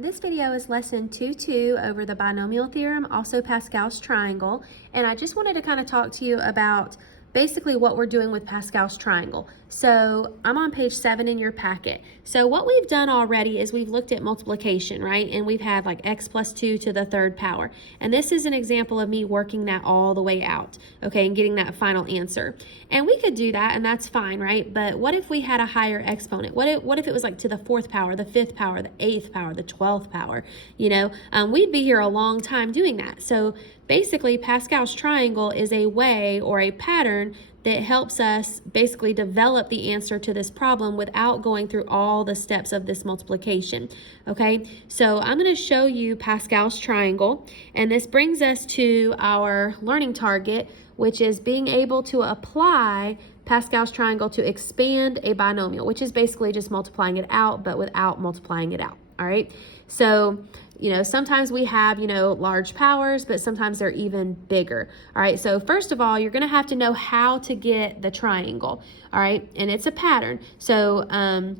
This video is lesson 2.2 over the binomial theorem, also Pascal's triangle, and I just wanted to kind of talk to you about basically what we're doing with Pascal's triangle. So I'm on page 7 in your packet. So what we've done already is we've looked at multiplication, right? And we've had like x plus 2 to the third power. And this is an example of me working that all the way out, okay, and getting that final answer. And we could do that, and that's fine, right? But what if we had a higher exponent? What if it was like to the 4th power, the 5th power, the 8th power, the 12th power? You know, we'd be here a long time doing that. So basically, Pascal's triangle is a way or a pattern that helps us basically develop the answer to this problem without going through all the steps of this multiplication. Okay, so I'm going to show you Pascal's triangle, and this brings us to our learning target, which is being able to apply Pascal's triangle to expand a binomial, which is basically just multiplying it out, but without multiplying it out. All right, so you know, sometimes we have, large powers, but sometimes they're even bigger. All right, so first of all, you're going to have to know how to get the triangle. All right, and it's a pattern. So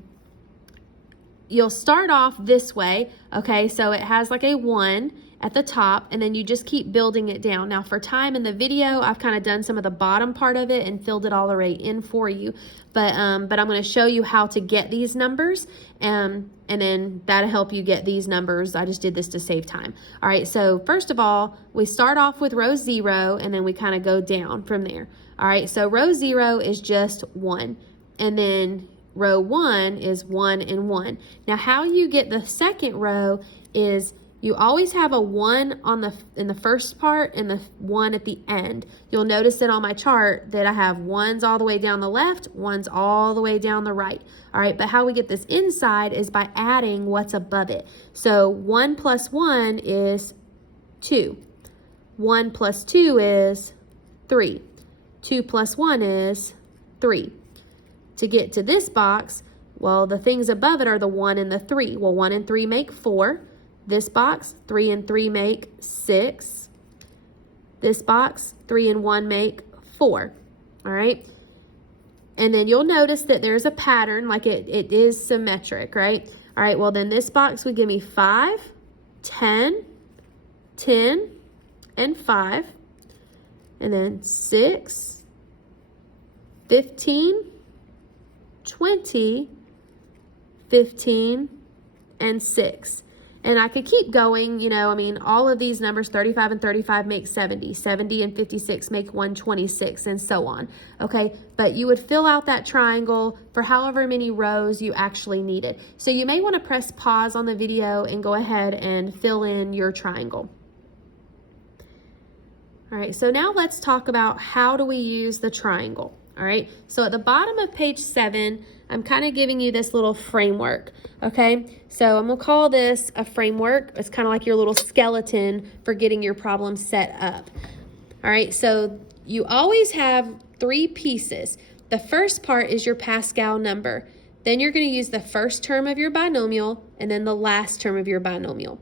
you'll start off this way. Okay, so it has like a 1 at the top, and then you just keep building it down. Now for time in the video, I've kind of done some of the bottom part of it and filled it all the way in for you. But I'm going to show you how to get these numbers, and then that'll help you get these numbers. I just did this to save time. All right, so first of all, we start off with row 0, and then we kind of go down from there. All right, so row 0 is just 1, and then row 1 is 1 and 1. Now how you get the second row is you always have a 1 in the first part and the 1 at the end. You'll notice that on my chart that I have 1s all the way down the left, 1s all the way down the right. All right, but how we get this inside is by adding what's above it. So 1 plus 1 is 2. 1 plus 2 is 3. 2 plus 1 is 3. To get to this box, well, the things above it are the 1 and the 3. Well, 1 and 3 make 4. This box, 3 and 3 make 6. This box, 3 and 1 make 4. All right? And then you'll notice that there's a pattern, like it is symmetric, right? All right, well, then this box would give me 5, 10, 10, and 5. And then 6, 15, 20, 15, and 6. And I could keep going, all of these numbers, 35 and 35 make 70. 70 and 56 make 126, and so on. Okay, but you would fill out that triangle for however many rows you actually needed. So you may want to press pause on the video and go ahead and fill in your triangle. All right, so now let's talk about how do we use the triangle. All right, so at the bottom of page 7, I'm kind of giving you this little framework, okay? So I'm going to call this a framework. It's kind of like your little skeleton for getting your problem set up. All right, so you always have 3 pieces. The first part is your Pascal number. Then you're going to use the first term of your binomial and then the last term of your binomial.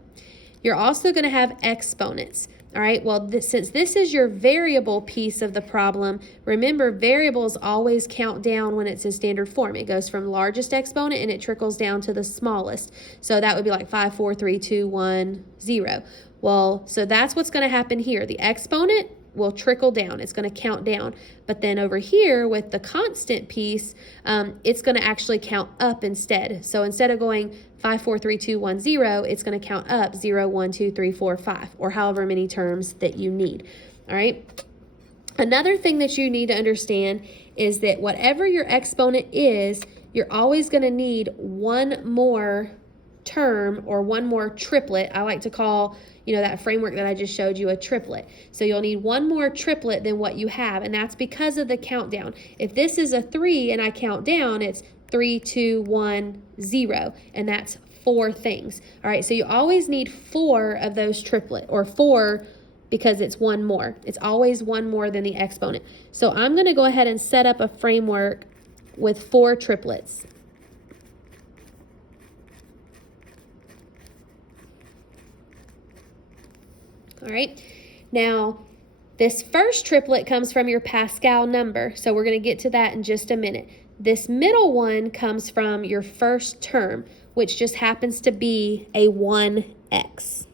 You're also going to have exponents. All right, well, since this is your variable piece of the problem, remember variables always count down when it's in standard form. It goes from largest exponent and it trickles down to the smallest. So that would be like 5, 4, 3, 2, 1, 0. Well, so that's what's going to happen here. The exponent will trickle down. It's going to count down. But then over here with the constant piece, it's going to actually count up instead. So instead of going 5, 4, 3, 2, 1, 0, it's going to count up 0, 1, 2, 3, 4, 5, or however many terms that you need. All right. Another thing that you need to understand is that whatever your exponent is, you're always going to need one more term or one more triplet. I like to call, that framework that I just showed you a triplet. So you'll need one more triplet than what you have, and that's because of the countdown. If this is a 3 and I count down, it's 3, 2, 1, 0, and that's 4 things. All right, so you always need 4 of those triplet, or 4 because it's one more. It's always one more than the exponent. So I'm going to go ahead and set up a framework with 4 triplets. All right, now this first triplet comes from your Pascal number, so we're going to get to that in just a minute. This middle one comes from your first term, which just happens to be a 1x.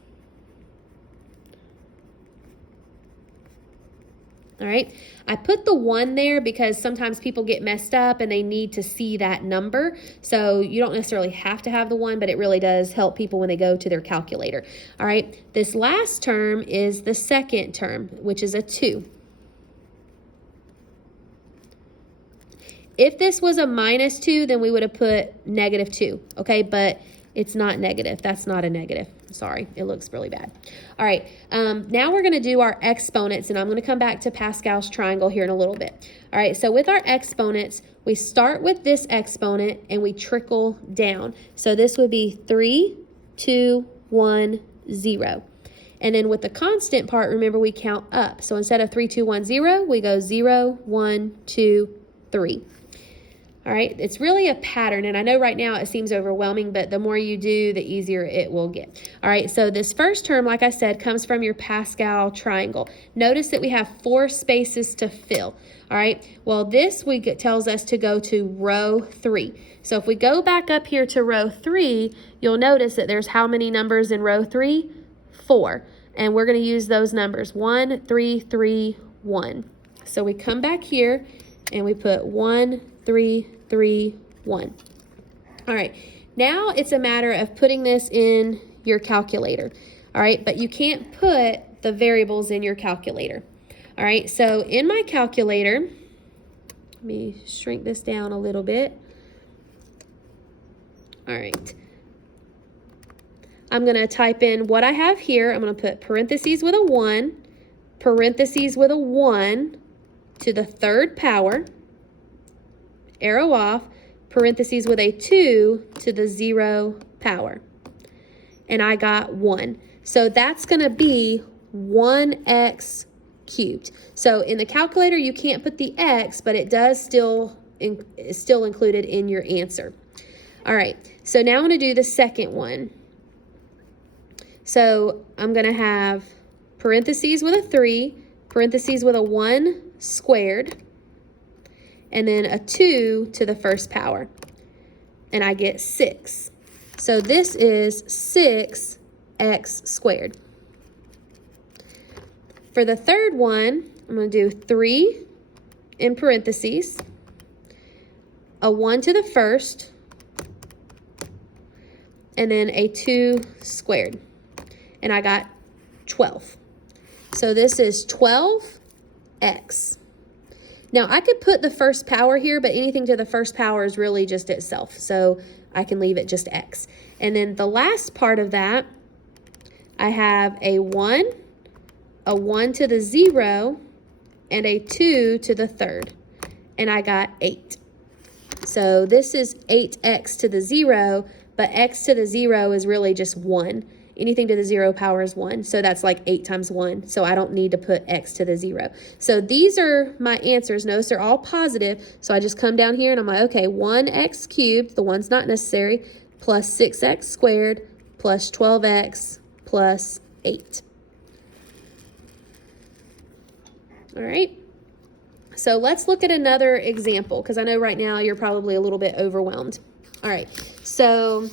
All right, I put the 1 there because sometimes people get messed up and they need to see that number. So you don't necessarily have to have the 1, but it really does help people when they go to their calculator. All right, this last term is the second term, which is a 2. If this was a -2, then we would have put -2, okay? But it's not negative. That's not a negative. Sorry, it looks really bad. All right, now we're going to do our exponents, and I'm going to come back to Pascal's triangle here in a little bit. All right, so with our exponents, we start with this exponent, and we trickle down. So this would be 3, 2, 1, 0. And then with the constant part, remember, we count up. So instead of 3, 2, 1, 0, we go 0, 1, 2, 3. All right, it's really a pattern, and I know right now it seems overwhelming, but the more you do, the easier it will get. All right, so this first term, like I said, comes from your Pascal triangle. Notice that we have 4 spaces to fill. All right, well, this week tells us to go to row 3. So if we go back up here to row 3, you'll notice that there's how many numbers in row 3? 4. And we're going to use those numbers, 1, 3, 3, 1. So we come back here, and we put 1, 3, 3, 1. All right, now it's a matter of putting this in your calculator. All right, but you can't put the variables in your calculator. All right, so in my calculator, let me shrink this down a little bit. All right, I'm going to type in what I have here. I'm going to put parentheses with a 1, parentheses with a 1 to the 3rd power, arrow off, parentheses with a 2 to the 0 power. And I got 1. So that's going to be 1x cubed. So in the calculator, you can't put the x, but it does is still included in your answer. All right, so now I'm going to do the second one. So I'm going to have parentheses with a 3, parentheses with a 1 squared, and then a 2 to the 1st power, and I get 6. So this is 6x squared. For the third one, I'm going to do 3 in parentheses, a 1 to the 1st, and then a 2 squared, and I got 12. So this is 12x. Now, I could put the 1st power here, but anything to the 1st power is really just itself. So I can leave it just x. And then the last part of that, I have a 1 to the 0, and a 2 to the 3rd. And I got 8. So this is 8x to the 0, but x to the 0 is really just 1. Anything to the 0 power is 1. So that's like 8 times 1. So I don't need to put x to the 0. So these are my answers. Notice they're all positive. So I just come down here and I'm like, okay, 1x cubed, the 1's not necessary, plus 6x squared, plus 12x, plus 8. All right. So let's look at another example, because I know right now you're probably a little bit overwhelmed. All right. So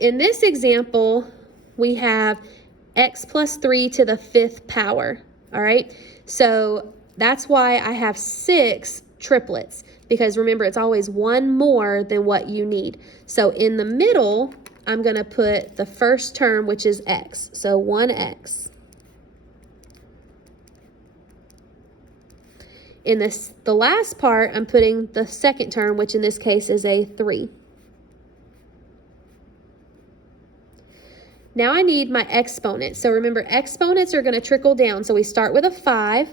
in this example, we have x plus 3 to the 5th power, all right? So that's why I have 6 triplets, because remember, it's always 1 more than what you need. So in the middle, I'm going to put the first term, which is x, so 1x. In the last part, I'm putting the second term, which in this case is a 3. Now I need my exponents. So remember, exponents are going to trickle down. So we start with a 5,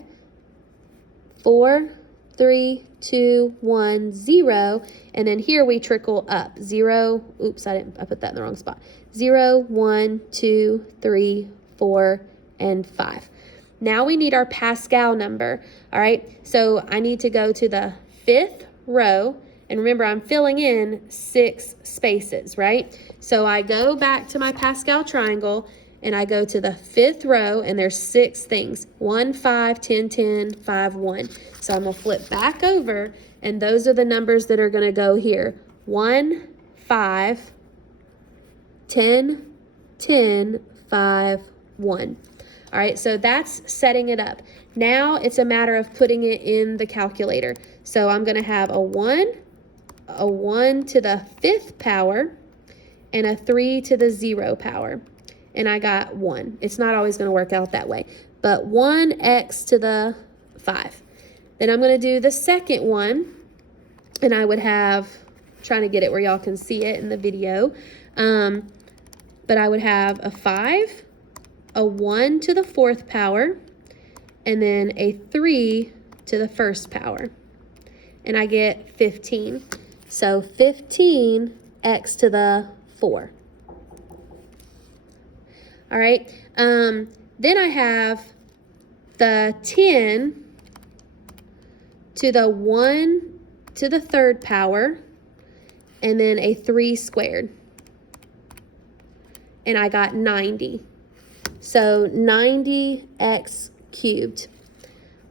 4, 3, 2, 1, 0. And then here we trickle up. 0, oops, I put that in the wrong spot. 0, 1, 2, 3, 4, and 5. Now we need our Pascal number. All right, so I need to go to the 5th row. And remember, I'm filling in 6 spaces, right? So I go back to my Pascal triangle, and I go to the 5th row, and there's 6 things. 1, 5, 10, 10, 5, 1. So I'm going to flip back over, and those are the numbers that are going to go here. 1, 5, 10, 10, 5, 1. All right, so that's setting it up. Now it's a matter of putting it in the calculator. So I'm going to have a 1 to the 5th power, and a 3 to the 0 power. And I got 1. It's not always going to work out that way, but 1x to the 5. Then I'm going to do the second one, and I would have, trying to get it where y'all can see it in the video, but I would have a 5, a 1 to the 4th power, and then a 3 to the 1st power. And I get 15. So 15x to the 4. All right. Then I have the 10 to the 1 to the 3rd power, and then a 3 squared. And I got 90. So 90x cubed.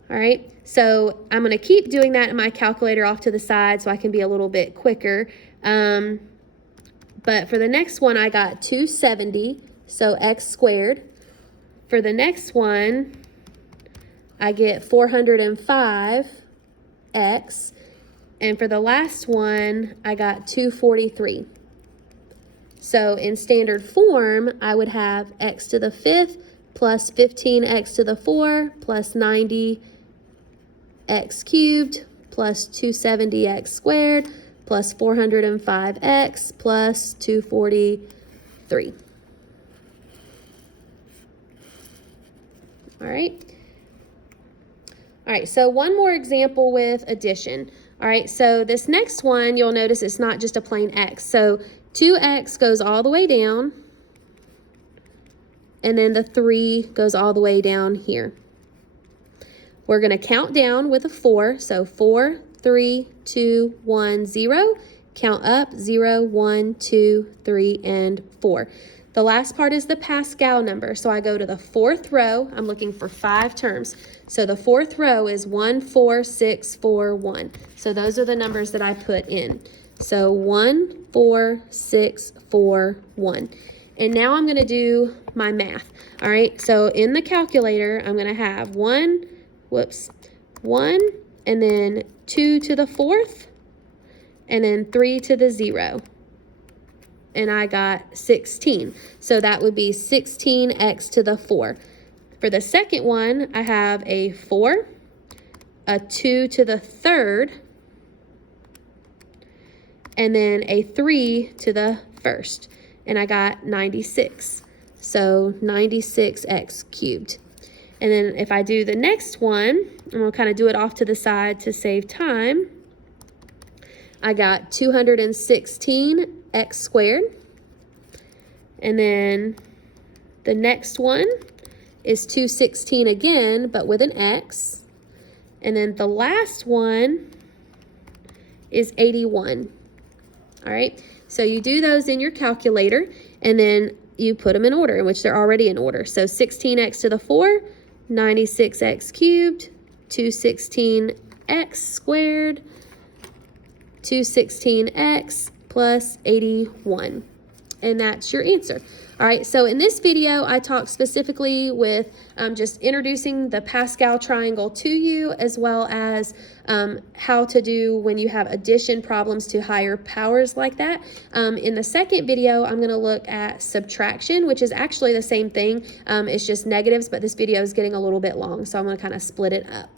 All right. So I'm going to keep doing that in my calculator off to the side so I can be a little bit quicker. But for the next one, I got 270, so x squared. For the next one, I get 405x. And for the last one, I got 243. So in standard form, I would have x to the 5th plus 15x to the 4 plus 90x cubed plus 270x squared plus 405x plus 243. All right, so one more example with addition. All right, so this next one, you'll notice it's not just a plain x. So 2x goes all the way down, and then the 3 goes all the way down here. We're going to count down with a 4. So 4, 3, 2, 1, 0. Count up 0, 1, 2, 3, and 4. The last part is the Pascal number. So I go to the 4th row. I'm looking for 5 terms. So the 4th row is 1, 4, 6, 4, 1. So those are the numbers that I put in. So 1, 4, 6, 4, 1. And now I'm going to do my math. All right, so in the calculator, I'm going to have 1, and then 2 to the 4th, and then 3 to the 0. And I got 16. So that would be 16x to the 4. For the second one, I have a 4, a 2 to the 3rd, and then a 3 to the 1st. And I got 96. So 96x cubed. And then if I do the next one, and we'll kind of do it off to the side to save time, I got 216x squared. And then the next one is 216 again, but with an x. And then the last one is 81. All right, so you do those in your calculator, and then you put them in order, in which they're already in order. So 16x to the 4, 96x cubed, 216x squared, 216x plus 81. And that's your answer. All right, so in this video, I talked specifically with just introducing the Pascal triangle to you, as well as how to do when you have addition problems to higher powers like that. In the second video, I'm gonna look at subtraction, which is actually the same thing. It's just negatives, but this video is getting a little bit long, so I'm gonna kind of split it up.